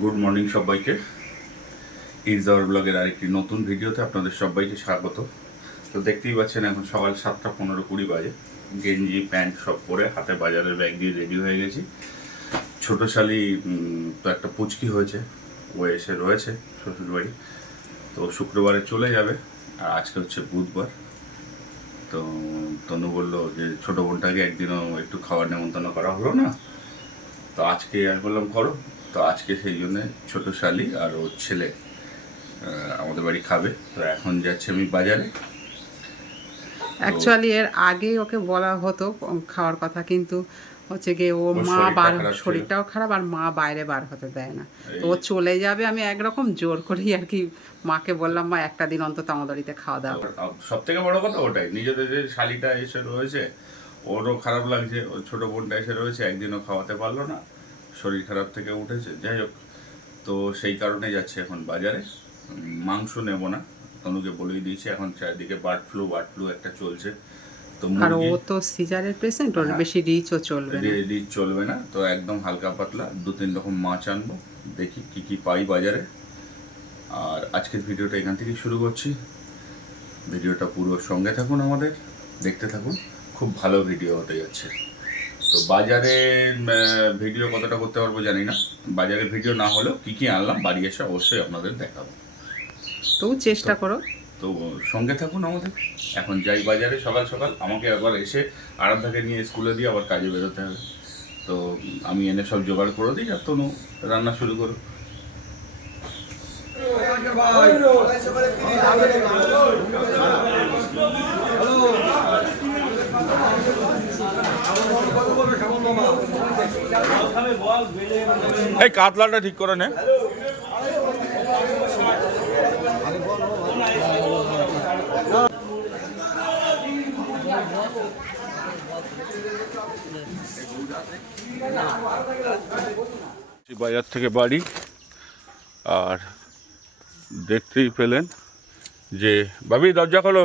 Good morning সবাইকে। ইরজাওয়ার ব্লগের আরেকটি নতুন ভিডিওতে আপনাদের সবাইকে স্বাগত। তো দেখতেই পাচ্ছেন এখন সকাল সাতটা পনেরো কুড়ি বাজে। গেঞ্জি, প্যান্ট সব পরে হাতে বাজারের ব্যাগ দিয়ে রেডি হয়ে গেছি। ছোটো শালি তো একটা পুচকি হয়েছে, ও এসে রয়েছে শ্বশুরবাড়ি। তো শুক্রবারে চলে যাবে, আর আজকে হচ্ছে বুধবার। তো তনু বলল যে ছোটো বোনটাকে একদিনও একটু খাবার নেমন্তন্ন করা হলো না। তো আজকে আর বললাম, করো। তো আজকে সেই জন্য ছোটো শালি আর ওর ছেলে আমাদের বাড়ি খাবে। তো এখন যাচ্ছি আমি বাজারে। অ্যাকচুয়ালি এর আগে ওকে বলা হতো খাওয়ার কথা কিন্তু হচ্ছে গিয়ে ওর মা বার শরীরটাও খারাপ আর মা বাইরে বার হতে দেয় না। তো ও চলে যাবে আমি একরকম জোর করেই আর কি মাকে বললাম মা একটা দিন অন্তত আমাদের বাড়িতে খাওয়া দাওয়া। সব থেকে বড় কথা ওটাই নিজেদের যে শালিটা এসে রয়েছে ওরও খারাপ লাগছে ওর ছোট বোনটা এসে রয়েছে একদিনও খাওয়াতে পারল না। শরীর খারাপ থেকে উঠেছে যাই হোক। তো সেই কারণে যাচ্ছে এখন বাজারে। মাংস নেব না তনুকে বলেই দিয়েছি এখন চারিদিকে বার্ড ফ্লু বার্ড ফ্লু একটা চলছে। তো আর ও তো সিজারের পেশেন্ট ওর হ্যাঁ। বেশি রিচও চলবে না। রিচ চলবে না। তো একদম হালকা পাতলা দু তিন রকম মাছ আনব দেখি কি কি পাই বাজারে। আর আজকের ভিডিওটা এখান থেকেই শুরু করছি। ভিডিওটা পুরো সঙ্গে থাকুন আমাদের দেখতে থাকুন। খুব ভালো ভিডিও হতে যাচ্ছে। তো বাজারে ভিডিও কতটা করতে পারব জানি না। বাজারে ভিডিও না হলেও কি কি আনলাম বাড়ি এসে অবশ্যই আপনাদের দেখাবো। তো চেষ্টা করো। তো সঙ্গে থাকুন আমাদের। এখন যাই বাজারে সকাল সকাল আমাকে আবার এসে আরাধ্যাকে নিয়ে স্কুলে দিয়ে আবার কাজে বেরোতে হবে। তো আমি এনে সব জোগাড় করে দিই আর তনু রান্না শুরু করো। এই কাতলাটা ঠিক করে নে। বাজার থেকে বাড়ি, আর দেখতেই পেলেন যে, ভাবি, দরজা খোলো।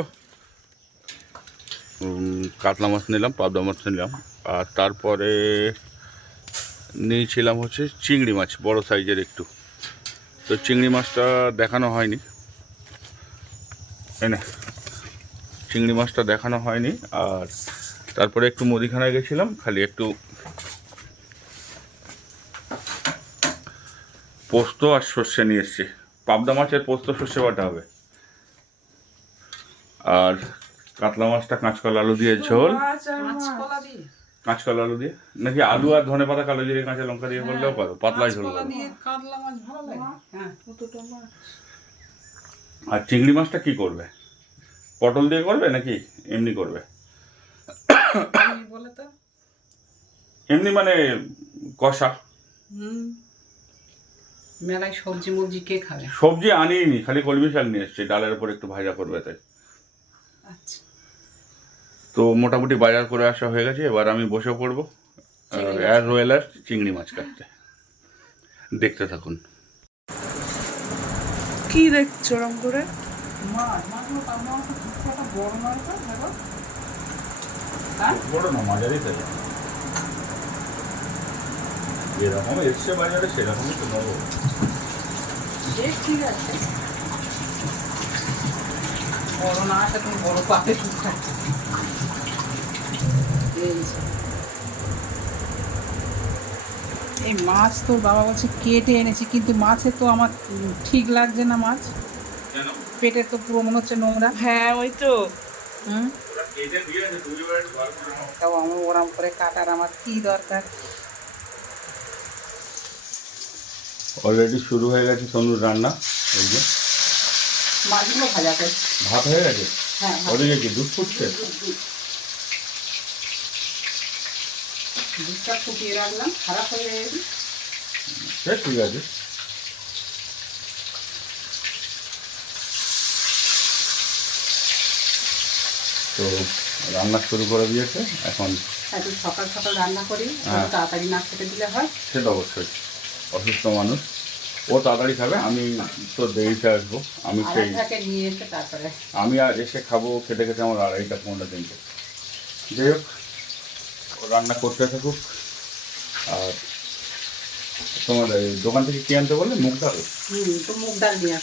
কাতলা মাছ নিলাম, পাবদা মাছ নিলাম। আর তারপরে নিয়েছিলাম হচ্ছে চিংড়ি মাছ, বড় সাইজের একটু। তো চিংড়ি মাছটা দেখানো হয়নি। এনে চিংড়ি মাছটা দেখানো হয়নি। আর তারপরে একটু মুদিখানায় গেছিলাম, খালি একটু পোস্ত আর সর্ষে নিয়ে এসছি। পাবদা মাছের পোস্ত, সর্ষে বাটা হবে। আর কাতলা মাছটা কাঁচকলা, আলু দিয়ে ঝোল। কাঁচকলা আলু দিয়ে? নাকি আলু আর ধনে পাতা কালো জিরে কাঁচা লঙ্কা দিয়ে করলেও পারো? পাতলা ঝোল আর চিংড়ি মাছটা কি করবে? পটল দিয়ে করবে নাকি এমনি করবে? এমনি মানে কষা। মেলায় সবজি মবজি কে খাবে? সবজি আনিনি খালি কলমি শাক নিয়ে এসছি। ডালের উপর একটু ভাজা করবে তাই। আচ্ছা। তো মোটামুটি বাজার করে আসা হয়ে গেছে এবার আমি বসে পড়ব অ্যাজ ওয়েল অ্যাজ চিংড়ি মাছ কাটতে। দেখতে থাকুন। কি দেখছ ওরম করে? বড় না মাঝারি তাই যেরকম এসছে বাজারে সেরকমই তো নেব ঠিক আছে। বড় না আসে তুমি বড় পাতে এই মাছ তো বাবা বলছে কেটে এনেছি কিন্তু মাছে তো আমার ঠিক লাগছে না মাছ। কেন? পেটে তো পুরো মনে হচ্ছে নোংরা। হ্যাঁ ওই তো। হুম? তাও আমার ওরম করে কাটার আমার কি দরকার? অলরেডি শুরু হয়ে গেছে তনুর রান্না এই যে। মাছগুলো ভাজা ভাত হয়ে গেছে? হ্যাঁ। ওদিকে কি দুধ ফুটছে? দুধটা ফুটিয়ে রাখলাম খারাপ হয়ে গেছে। সে ঠিক আছে। তো রান্না শুরু করে দিয়েছে এখন একটু সকাল সকাল রান্না করি হ্যাঁ। তাড়াতাড়ি না খেতে দিলে হয়। সেটা অবশ্যই অসুস্থ মানুষ। ও তাড়াতাড়ি খাবে আমি তো দেরিতে আসব আমি সেই নিয়ে এসে তারপরে। আমি আর এসে খাব খেতে খেতে আমার আড়াইটা পনেরো তিনটে। যাই হোক। রান্না করতে থাকুক। আর তোমার দোকান থেকে কি আনতে বললে? মুগ ডাল? হুম তো মুগ ডাল নিয়ে।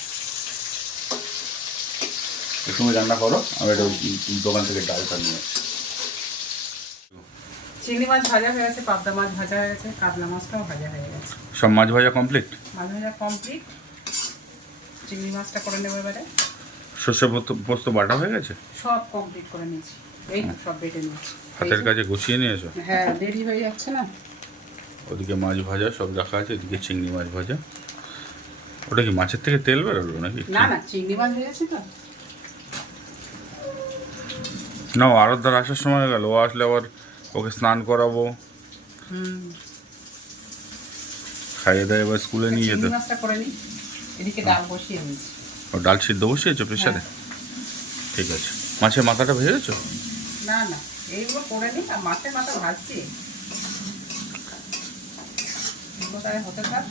তুমি রান্না করো আমি একটু দোকান থেকে ডালটা নিয়ে। চিংড়ি মাছ ভাজা হয়ে গেছে পাবদা মাছ ভাজা হয়ে গেছে কাতলা মাছটাও ভাজা হয়ে গেছে। সব মাছ ভাজা কমপ্লিট? মাছ ভাজা কমপ্লিট। চিংড়ি মাছটা করে নেব এবারে। সর্ষে পোস্ত পোস্ত বাটা হয়ে গেছে? সব কমপ্লিট করে নিয়েছি। এই তো সব বেটে নিয়েছি। হাতের কাছে গুছিয়ে নিয়েছো? হ্যাঁ দেরি হয়ে যাচ্ছে না। ওদিকে মাছ ভাজা সব রাখা আছে এদিকে চিংড়ি মাছ ভাজা। ওটা কি মাছের থেকে তেল বেরোলো নাকি? না না চিংড়ি মাছ ভেজেছি তো। না আরদার আসার সময় হয়ে গেল ও আসলে আবার ওকে স্নান করাবো। খাইয়ে দেয় এবার স্কুলে নিয়ে যেতে। এদিকে ডাল বসিয়ে ও ডাল সিদ্ধ বসিয়েছো প্রেশারে? ঠিক আছে। মাছের মাথাটা ভেজেছো? না না। এইগুলো করে নিই আর মাছের মাথা ভাজছি। এগুলো তাহলে হতে থাক?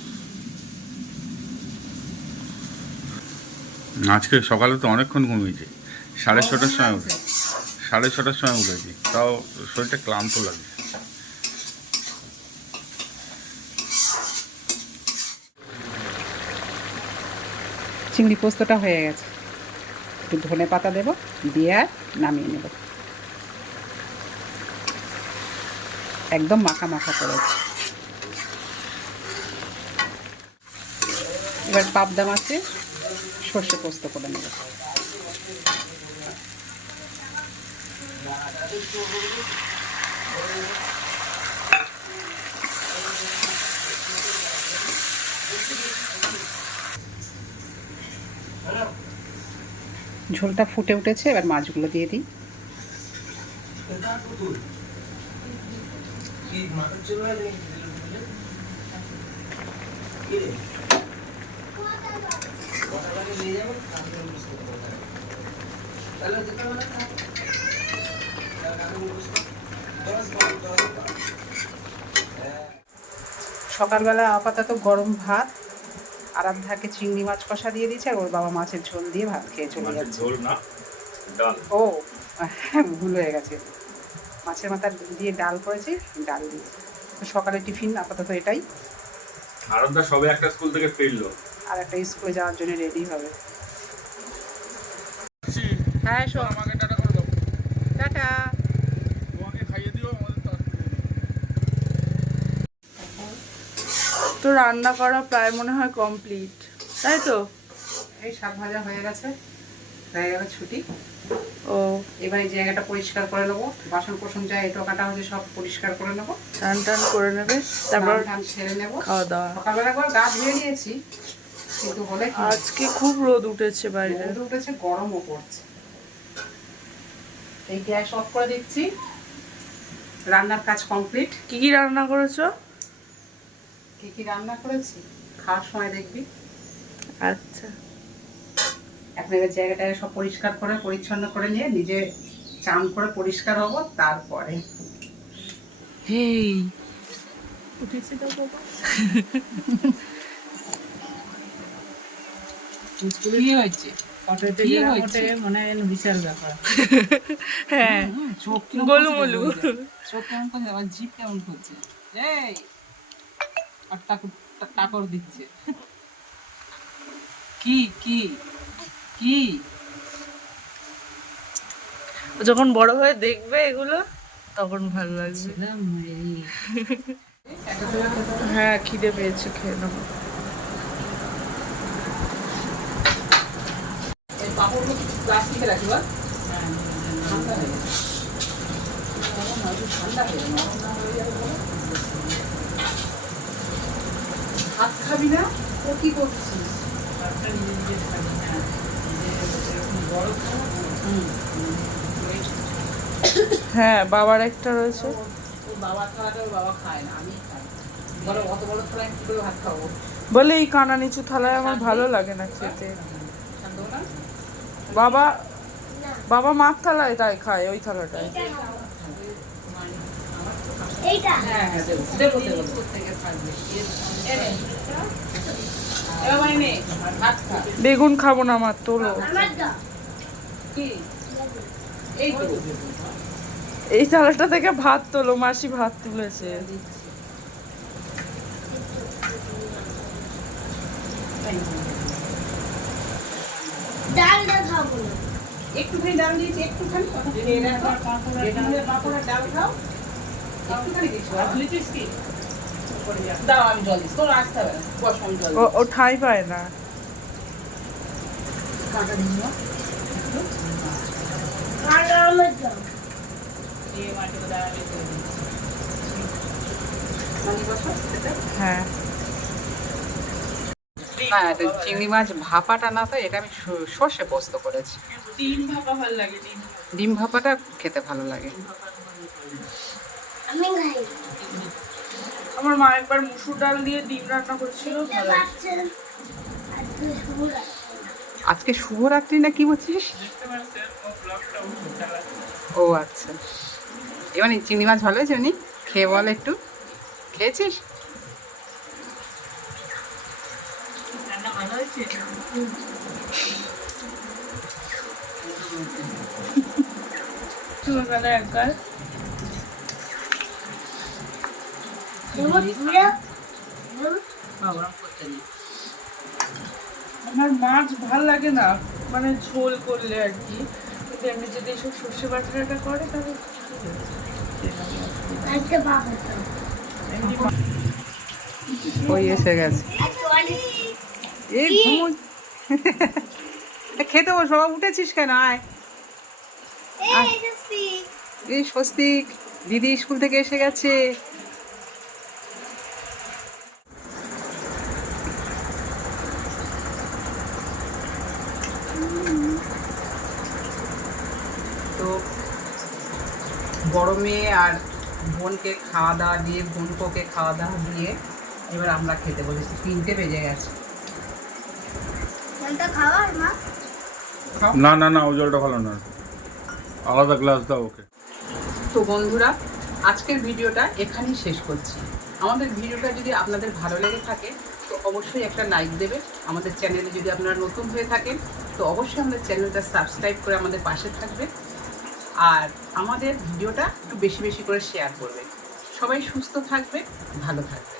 আজকে সকালে তো অনেকক্ষণ ঘুমিয়েছি। সাড়ে ছটার সময় উঠে সাড়ে ছটার সময় উঠেছি। তাও শরীরটা ক্লান্ত লাগে। চিংড়ি পোস্তটা হয়ে গেছে। একটু ধনে পাতা দেবো দিয়ে আর নামিয়ে নেব। একদম মাখা মাখা করেছি। এবার পাবদা মাছে সর্ষে পোস্ত করে নেব। ঝোলটা ফুটে উঠেছে, এবার মাছগুলো দিয়ে দিই। সকালবেলা আপাতত গরম ভাত আরাধ্যাকে চিংড়ি মাছ কষা দিয়ে দিয়েছে আর ওর বাবা মাছের ঝোল দিয়ে ভাত খেয়ে চলে যাচ্ছে। ঝোল না ডাল। ও হ্যাঁ, ভুল হয়ে গেছে। মাছের মাথা দিয়ে ডাল করেছি ডাল দিয়ে। সকালে টিফিন আপাতত এটাই। আরদা সবে একটা স্কুল থেকে ফিরলো। আর একটা স্কুলে যাওয়ার জন্য রেডি হবে। হ্যাঁ শো আমাকে টাটা করে দাও। টাটা। তোমাকে খাইয়ে দিও আমাদের তো তো রান্না করা প্রায় মনে হয় কমপ্লিট। তাই তো? এই শাক ভাজা হয়ে গেছে। হয়ে গেল ছুটি। ও। এবার এই জায়গাটা পরিষ্কার করে নেব বাসন কোসন যা এটো কাটা হচ্ছে সব পরিষ্কার করে নেব। টান টান করে নেবে তারপর টান সেরে নেব। খাওয়া দাওয়া। সকালবেলা একবার গা ধুয়ে নিয়েছি কিন্তু কি? আজকে খুব রোদ উঠেছে বাইরে। রোদ উঠেছে গরমও পড়ছে। এই গ্যাস অফ করে দিচ্ছি। রান্নার কাজ কমপ্লিট। কি কি রান্না করেছ? কি কি রান্না করেছি? খাওয়ার সময় দেখবি। আচ্ছা। এখন এবার জায়গাটা সব পরিষ্কার করে পরিচ্ছন্ন করে নিয়ে নিজে চান করে পরিষ্কার হব তারপরে। হেই। উঠেছে তো বাবা। কি হয়েছে? মনে হয় হ্যাঁ কি? কি? যখন বড় হয়ে দেখবে এগুলো তখন ভালো লাগবে। হ্যাঁ খিদে পেয়েছে খেয়ে নেব। ভাত খাবি না? ও কি করছিস ভাতটা নিজে নিজে খাবি হ্যাঁ নিজে এরকম বড় খাব হুম হ্যাঁ বাবার একটা রয়েছে। ওর বাবা ছাড়াটা ওর বাবা খায় না আমি খাই বলো অত বড় থালায় কি করে ভাত খাব বলে এই কানা নিচু থালায় আমার ভালো লাগে না খেতে। বাবা বাবা মার থালায় তাই খায় ওই থালাটায়। বেগুন খাব না আমার তোলো এই থালাটা থেকে ভাত তোলো মাসি ভাত তুলেছে। একটুখানি ডাল দিয়েছি একটুখানি। ডাল। খাও। ও ঠাই পায় না। হ্যাঁ। হ্যাঁ চিংড়ি মাছ ভাপাটা না তো এটা আমি স- সর্ষে পোস্ত করেছি। ডিম ভাপা ভালো লাগে ডিম ডিম ভাপাটা খেতে ভালো লাগে। আমি আমার মা একবার মুসুর ডাল দিয়ে ডিম রান্না করেছিল ভালো লাগছে। আজকে শুভরাত্রি না কি বলছিস? ও আচ্ছা। এবার চিংড়ি মাছ ভালো হয়েছে নি খেয়ে বল একটু। খেয়েছিস? একবার। এবার পুরো আমার মাছ ভালো লাগে না মানে ঝোল করলে আর কি কিন্তু এমনি যদি এসব সর্ষে বাটাটা করে তাহলে ওই এসে গেছে এই খেতে বস বাবা উঠেছিস কেন আয় এই স্বস্তিক দিদি স্কুল থেকে এসে গেছে তো বড় মেয়ে আর বোনকে খাওয়া দাওয়া দিয়ে বোনকোকে খাওয়া দাওয়া দিয়ে এবার আমরা খেতে বলেছি তিনটে বেজে গেছে। না না না ও জলটা ভালো না। আলাদা গ্লাস দাও ওকে। তো বন্ধুরা আজকের ভিডিওটা এখানেই শেষ করছি। আমাদের ভিডিওটা যদি আপনাদের ভালো লেগে থাকে তো অবশ্যই একটা লাইক দেবে। আমাদের চ্যানেলে যদি আপনারা নতুন হয়ে থাকেন, তো অবশ্যই আমাদের চ্যানেলটা সাবস্ক্রাইব করে আমাদের পাশে থাকবে। আর আমাদের ভিডিওটা একটু বেশি বেশি করে শেয়ার করবে সবাই সুস্থ থাকবে ভালো থাকবে